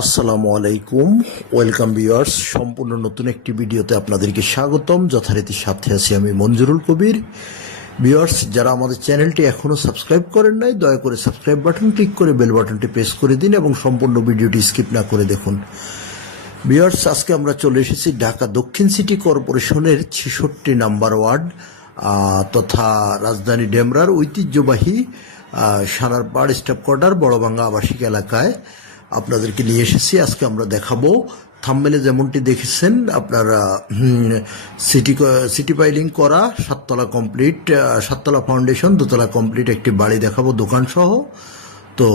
আসসালামু আলাইকুম, welcome viewers. সম্পূর্ণ নতুন একটি ভিডিওতে আপনাদেরকে স্বাগতম। যথারীতি সাথে আছি আমি মঞ্জুরুল কবির। ভিউয়ার্স, যারা আমাদের চ্যানেলটি এখনও সাবস্ক্রাইব করেন নাই, দয়া করে সাবস্ক্রাইব বাটন ক্লিক করে বেল বাটনটি প্রেস করে দিন এবং সম্পূর্ণ ভিডিওটি স্কিপ না করে দেখুন। ভিউয়ার্স, আজকে আমরা চলে এসেছি ঢাকা দক্ষিণ সিটি কর্পোরেশনের 66 নম্বর ওয়ার্ড তথা রাজধানী ডেমরার ঐতিহ্যবাহী সানারপাড় স্টাফ কোয়ার্টার বড়ভাঙ্গা আবাসিক এলাকায় আপনাদেরকে নিয়ে এসেছি। আজকে আমরা দেখাবো, থাম্বনেলে যেমনটি দেখেছেন আপনারা, সিটি পাইলিং করা 7 তলা কমপ্লিট, 7 তলা ফাউন্ডেশন, 2 তলা কমপ্লিট একটি বাড়ি দেখাবো দোকান সহ। তো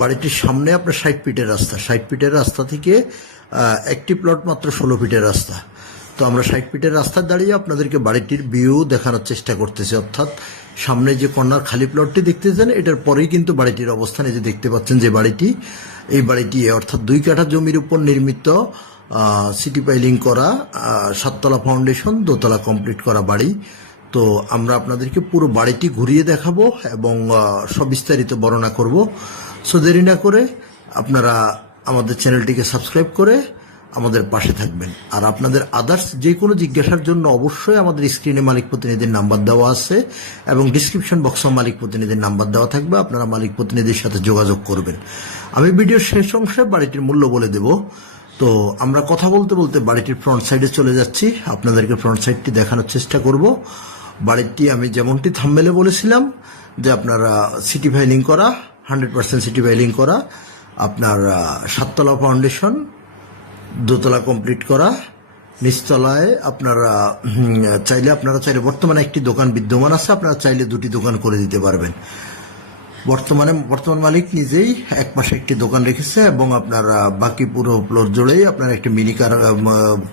বাড়িটির সামনে আপনার 60 ফিটের রাস্তা, 60 ফিটের রাস্তা থেকে একটি প্লট মাত্র 16 ফিটের রাস্তা। তো আমরা 60 ফিটের রাস্তায় দাঁড়িয়ে আপনাদেরকে বাড়িটির ভিউ দেখানোর চেষ্টা করতেছি। অর্থাৎ সামনে যে কর্নার খালি প্লটটি দেখতেছেন, এটার পরেই কিন্তু বাড়িটির অবস্থান। এই যে দেখতে পাচ্ছেন যে বাড়িটি, এই বাড়িটি অর্থাৎ 2 কাঠা জমির উপর নির্মিত সিটি পাইলিং করা 7 তলা ফাউন্ডেশন, 2 তলা কমপ্লিট করা বাড়ি। তো আমরা আপনাদেরকে পুরো বাড়িটি ঘুরিয়ে দেখাবো এবং সবিস্তারিত বর্ণনা করব। সো দেরি না করে আপনারা আমাদের চ্যানেলটিকে সাবস্ক্রাইব করে আমাদের পাশে থাকবেন। আর আপনাদের আদার্স যে কোনো জিজ্ঞাসার জন্য অবশ্যই আমাদের স্ক্রিনে মালিক প্রতিনিধির নাম্বার দেওয়া আছে এবং ডিসক্রিপশন বক্সেও মালিক প্রতিনিধির নাম্বার দেওয়া থাকবে। আপনারা মালিক প্রতিনিধির সাথে যোগাযোগ করবেন। আমি ভিডিওর শেষ অংশে বাড়িটির মূল্য বলে দেব। তো আমরা কথা বলতে বলতে বাড়িটির ফ্রন্ট সাইডে চলে যাচ্ছি, আপনাদেরকে ফ্রন্ট সাইডটি দেখানোর চেষ্টা করব। বাড়িটি আমি যেমনটি থাম্বনেলে বলেছিলাম যে আপনারা সিটি ফাইলিং করা, 100% সিটি ফাইলিং করা, আপনার 7 তলা ফাউন্ডেশন, 2 তলা কমপ্লিট করা, নিচতলায় আপনারা চাইলে বর্তমানে একটি দোকান বিদ্যমান আছে, আপনারা চাইলে 2টি দোকান করে দিতে পারবেন। বর্তমান মালিক নিজেই এক পাশে একটি দোকান রেখেছে এবং আপনার বাকি পুরো ফ্লোর জুড়েই আপনার একটি মিনি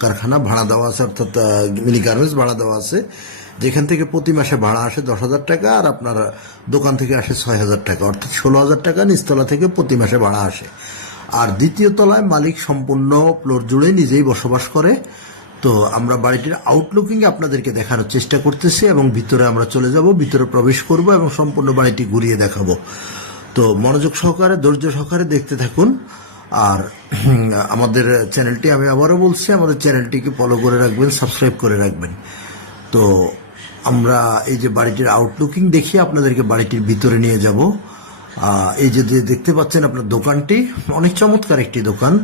কারখানা ভাড়া দেওয়া আছে, অর্থাৎ মিনি গার্মেন্টস ভাড়া দেওয়া আছে, যেখান থেকে প্রতি মাসে ভাড়া আসে 10,000 টাকা আর আপনার দোকান থেকে আসে 6,000 টাকা, অর্থাৎ 16,000 টাকা নিচতলা থেকে প্রতি মাসে ভাড়া আসে। আর দ্বিতীয় তলায় মালিক সম্পূর্ণ ফ্লোর জুড়ে নিজেই বসবাস করে। তো আমরা বাড়িটির আউটলুকিং আপনাদেরকে দেখানোর চেষ্টা করতেছি এবং ভিতরে আমরা চলে যাব, ভিতরে প্রবেশ করব এবং সম্পূর্ণ বাড়িটি ঘুরিয়ে দেখাবো। তো মনোযোগ সহকারে, ধৈর্য সহকারে দেখতে থাকুন। আর আমাদের চ্যানেলটি, আমি আবারও বলছি, আমাদের চ্যানেলটিকে ফলো করে রাখবেন, সাবস্ক্রাইব করে রাখবেন। তো আমরা এই যে বাড়িটির আউটলুকিং দেখিয়ে আপনাদেরকে বাড়িটির ভিতরে নিয়ে যাব। এই যে দেখতে পাচ্ছেন আপনার দোকানটি অনেক চমৎকার একটি দোকান।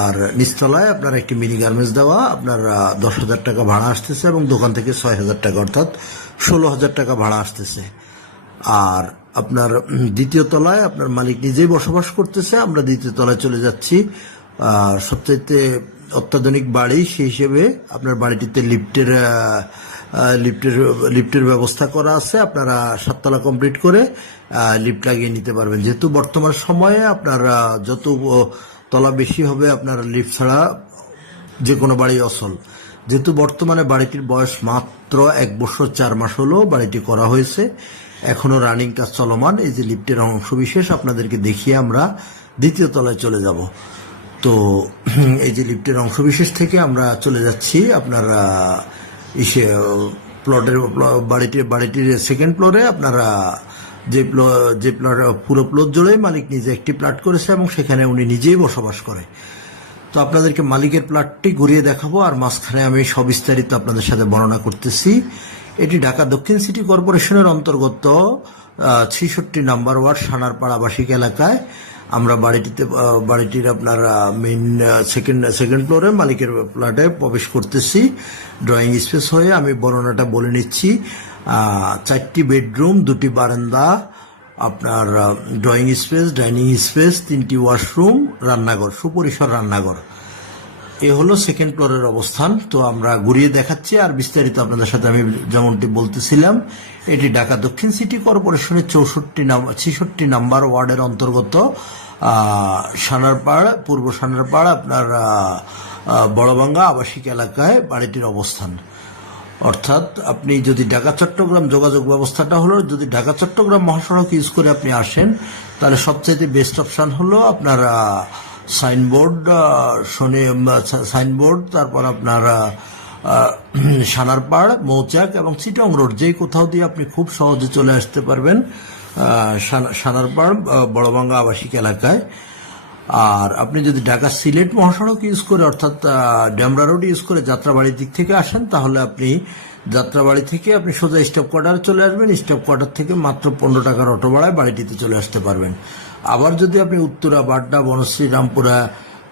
আর নিচতলায় আপনার একটি মিনি গার্মেন্টস দেওয়া, আপনার 10,000 টাকা ভাড়া আসতেছে এবং দোকান থেকে 6,000 টাকা, অর্থাৎ 16,000 টাকা ভাড়া আসতেছে। আর আপনার দ্বিতীয় তলায় আপনার মালিক নিজেই বসবাস করতেছে। আমরা দ্বিতীয় তলায় চলে যাচ্ছি। সবচাইতে অত্যাধুনিক বাড়ি সেই হিসেবে আপনার বাড়িটিতে লিফটের ব্যবস্থা করা আছে। আপনারা 7 তলা কমপ্লিট করে লিফট লাগিয়ে নিতে পারবেন, যেহেতু বর্তমান সময়ে আপনার যত তলা বেশি হবে আপনার লিফট ছাড়া যে কোনো বাড়ি অচল। যেহেতু বর্তমানে বাড়িটির বয়স মাত্র 1 বছর 4 মাস হলো বাড়িটি করা হয়েছে, এখনো রানিং কাজ চলমান। এই যে লিফটের অংশবিশেষ আপনাদেরকে দেখিয়ে আমরা দ্বিতীয় তলায় চলে যাব। তো এই যে লিফটের অংশবিশেষ থেকে আমরা চলে যাচ্ছি আপনার বাড়িটির সেকেন্ড ফ্লোরে। আপনারা যে প্লট পুরো ফ্লোর জুড়ে মালিক নিজে একটি প্লট করেছে এবং সেখানে উনি নিজেই বসবাস করে। তো আপনাদেরকে মালিকের প্লটটি ঘুরিয়ে দেখাবো আর মাঝখানে আমি সবিস্তারিত আপনাদের সাথে বর্ণনা করতেছি। এটি ঢাকা দক্ষিণ সিটি কর্পোরেশনের অন্তর্গত 66 নম্বর ওয়ার্ড সানারপাড় আবাসিক এলাকায় আমরা বাড়িটির আপনার মেইন সেকেন্ড ফ্লোরে মালিকের ফ্ল্যাটে প্রবেশ করতেছি। ড্রয়িং স্পেস হয়ে আমি বর্ণনাটা বলে নিচ্ছি। 4টি বেডরুম, 2টি বারান্দা, আপনার ড্রয়িং স্পেস, ডাইনিং স্পেস, 3টি ওয়াশরুম, রান্নাঘর, সুপরিসর রান্নাঘর। এ হলো সেকেন্ড ফ্লোরের অবস্থান। তো আমরা ঘুরিয়ে দেখাচ্ছি আর বিস্তারিত আপনাদের সাথে আমি যেমনটি বলতেছিলাম, এটি ঢাকা দক্ষিণ সিটি কর্পোরেশনের 66 নম্বর ওয়ার্ডের অন্তর্গত সানারপাড়, পূর্ব সানারপাড় আপনার বড়ভাঙ্গা আবাসিক এলাকায় বাড়িটির অবস্থান। অর্থাৎ আপনি যদি ঢাকা চট্টগ্রাম যোগাযোগ ব্যবস্থাটা হলো, যদি ঢাকা চট্টগ্রাম মহাসড়ক ইউজ করে আপনি আসেন, তাহলে সবচাইতে বেস্ট অপশান হলো আপনার সাইনবোর্ড, তারপর আপনার সানারপাড়, মৌচাক এবং চিটং রোড, যেই কোথাও দিয়ে আপনি খুব সহজে চলে আসতে পারবেন সানারপাড় বড়ভাঙ্গা আবাসিক এলাকায়। আর আপনি যদি ঢাকা সিলেট মহাসড়ক ইউজ করে অর্থাৎ ডেমরা রোড ইউজ করে যাত্রাবাড়ির দিক থেকে আসেন, তাহলে আপনি যাত্রাবাড়ি থেকে আপনি সোজা স্টপ কোয়ার্টারে চলে আসবেন। স্টপ কোয়ার্টার থেকে মাত্র 15 টাকার অটো ভাড়ায় বাড়িটিতে চলে আসতে পারবেন। আবার যদি আপনি উত্তরা, বাড্ডা, বনশ্রী, রামপুরা,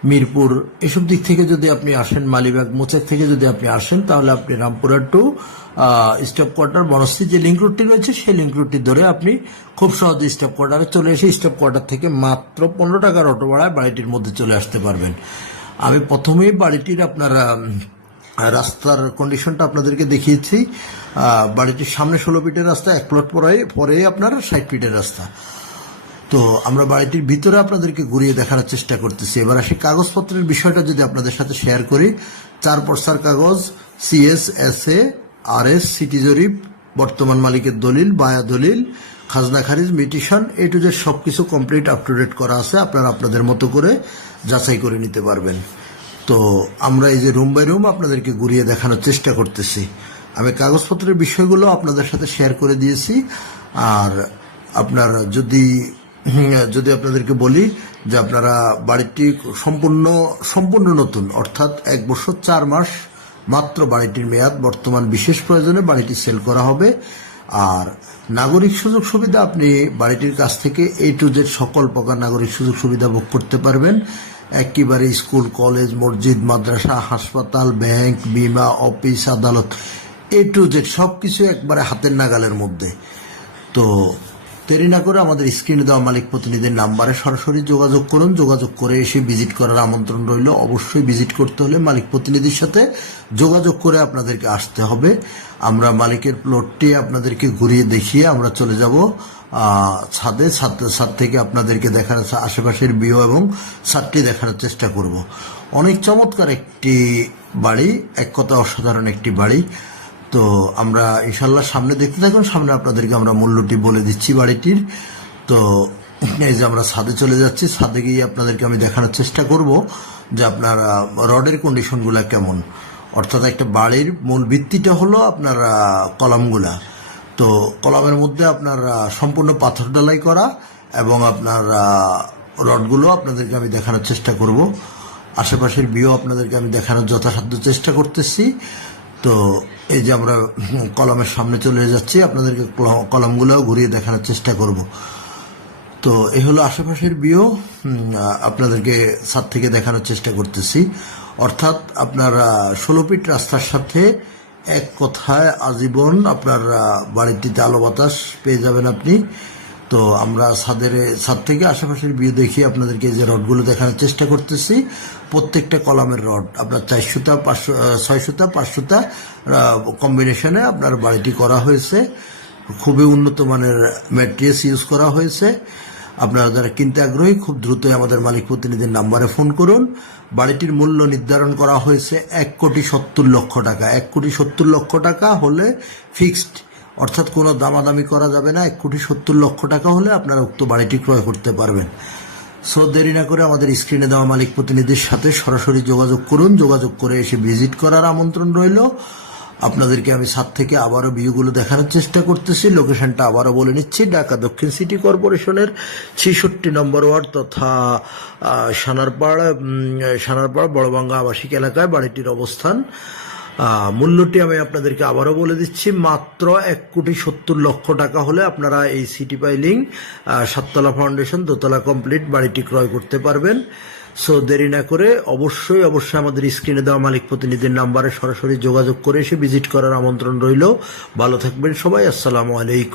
মিরপুর এসব দিক থেকে যদি আপনি আসেন, মালিবাগ, মোচাক থেকে যদি আপনি আসেন, তাহলে আপনি Rampura to staff quarter Banasree যে লিঙ্ক রুটটি রয়েছে সেই লিঙ্ক রুটটি ধরে আপনি খুব সহজে স্টপ কোয়ার্টারে চলে এসে স্টপ কোয়ার্টার থেকে মাত্র 15 টাকার অটো ভাড়ায় বাড়িটির মধ্যে চলে আসতে পারবেন। আমি প্রথমেই বাড়িটির আপনার রাস্তার কন্ডিশনটা আপনাদেরকে দেখিয়েছি। বাড়িটির সামনে 16 ফিটের রাস্তা, 1 প্লট পরে আপনার 60 ফিটের রাস্তা। তো আমরা বাড়িটির ভিতরে আপনাদেরকে ঘুরিয়ে দেখানোর চেষ্টা করতেছি। এবার আসি কাগজপত্রের বিষয়টা যদি আপনাদের সাথে শেয়ার করি। 4 পর্সার কাগজ, CS, SA, RS, সিটি জরিপ, বর্তমান মালিকের দলিল, বায়া দলিল, খাজনা খারিজ, মিটিশন, A to Z সবকিছু কমপ্লিট আপ টু ডেট করা আছে। আপনারা আপনাদের মতো করে যাচাই করে নিতে পারবেন। তো আমরা এই যে রুম বাই রুম আপনাদেরকে ঘুরিয়ে দেখানোর চেষ্টা করতেছি। আমি কাগজপত্রের বিষয়গুলো আপনাদের সাথে শেয়ার করে দিয়েছি। আর আপনারা যদি আপনাদেরকে বলি যে আপনারা বাড়িটি সম্পূর্ণ নতুন, অর্থাৎ 1 বছর 4 মাস মাত্র বাড়িটির মেয়াদ। বর্তমান বিশেষ প্রয়োজনে বাড়িটি সেল করা হবে। আর নাগরিক সুযোগ সুবিধা আপনি বাড়িটির কাছ থেকে A to Z সকল প্রকার নাগরিক সুযোগ সুবিধা ভোগ করতে পারবেন। একেবারে স্কুল, কলেজ, মসজিদ, মাদ্রাসা, হাসপাতাল, ব্যাংক, বিমা, অফিস, আদালত, A to Z সবকিছু একবারে হাতের নাগালের মধ্যে। তো দেরি না করে আমাদের স্ক্রিনে দেওয়া মালিক প্রতিনিধির নাম্বারে সরাসরি যোগাযোগ করুন। যোগাযোগ করে এসে ভিজিট করার আমন্ত্রণ রইল। অবশ্যই ভিজিট করতে হলে মালিক প্রতিনিধির সাথে যোগাযোগ করে আপনাদেরকে আসতে হবে। আমরা মালিকের প্লটটি আপনাদেরকে ঘুরিয়ে দেখিয়ে আমরা চলে যাব ছাদে। ছাদ থেকে আপনাদেরকে দেখার আশেপাশের ভিউ এবং ছাদটি দেখানোর চেষ্টা করব। অনেক চমৎকার একটি বাড়ি, এক কথা অসাধারণ একটি বাড়ি। তো আমরা ইনশাল্লাহ সামনে দেখতে থাকুন। সামনে আপনাদেরকে আমরা মূল্যটি বলে দিচ্ছি বাড়িটির। তো এই যে আমরা ছাদে চলে যাচ্ছি। ছাদে গিয়ে আপনাদেরকে আমি দেখানোর চেষ্টা করব যে আপনার রডের কন্ডিশনগুলো কেমন। অর্থাৎ একটা বাড়ির মূল ভিত্তিটা হলো আপনার কলামগুলা। তো কলামের মধ্যে আপনার সম্পূর্ণ পাথর ঢালাই করা এবং আপনার রডগুলো আপনাদেরকে আমি দেখানোর চেষ্টা করব। আশেপাশের ভিউ আপনাদেরকে আমি দেখানোর যথাসাধ্য চেষ্টা করতেছি। তো এই যে আমরা কলামের সামনে চলে যাচ্ছি, আপনাদেরকে কলামগুলোও ঘুরিয়ে দেখানোর চেষ্টা করব। তো এই হলো আশেপাশের ভিউ, আপনাদেরকে ছাদ থেকে দেখানোর চেষ্টা করতেছি। অর্থাৎ আপনার 16 ফিট রাস্তার সাথে এক কথায় আজীবন আপনার বাড়িটিতে আলো বাতাস পেয়ে যাবেন আপনি। তো আমরা ছাদ থেকে আশেপাশের ভিউ দেখিয়ে আপনাদেরকে যে রডগুলো দেখানোর চেষ্টা করতেছি। প্রত্যেকটা কলামের রড আপনার 4 সুতা, 6 সুতা, 5 সুতা কম্বিনেশনে আপনার বাড়িটি করা হয়েছে। খুবই উন্নত মানের ম্যাট্রিয়াস ইউজ করা হয়েছে। আপনারা যারা কিনতে আগ্রহী খুব দ্রুতই আমাদের মালিক প্রতিনিধির নাম্বারে ফোন করুন। বাড়িটির মূল্য নির্ধারণ করা হয়েছে 1,70,00,000 টাকা। 1,70,00,000 টাকা হলে ফিক্সড, অর্থাৎ কোনো দামাদামি করা যাবে না। 1,70,00,000 টাকা হলে আপনারা উক্ত বাড়িটি ক্রয় করতে পারবেন। সো দেরি না করে আমাদের স্ক্রিনে দেওয়া মালিক প্রতিনিধির সাথে সরাসরি যোগাযোগ করুন। যোগাযোগ করে এসে ভিজিট করার আমন্ত্রণ রইল। আপনাদেরকে আমি ছাদ থেকে আবারও ভিউগুলো দেখানোর চেষ্টা করতেছি। লোকেশনটা আবারও বলে নিচ্ছি, ঢাকা দক্ষিণ সিটি কর্পোরেশনের 66 নম্বর ওয়ার্ড তথা সানারপাড় বড়বাঙ্গা আবাসিক এলাকায় বাড়িটির অবস্থান। মূল্যটি আমি আপনাদেরকে আবারও বলে দিচ্ছি, মাত্র 1,70,00,000 টাকা হলে আপনারা এই সিটি পাইলিং 7 তলা ফাউন্ডেশন 2 তলা কমপ্লিট বাড়িটি ক্রয় করতে পারবেন। সো দেরি না করে অবশ্যই আমাদের স্ক্রিনে দেওয়া মালিক প্রতিনিধির নাম্বারে সরাসরি যোগাযোগ করে এসে ভিজিট করার আমন্ত্রণ রইল। ভালো থাকবেন সবাই। আসসালামু আলাইকুম।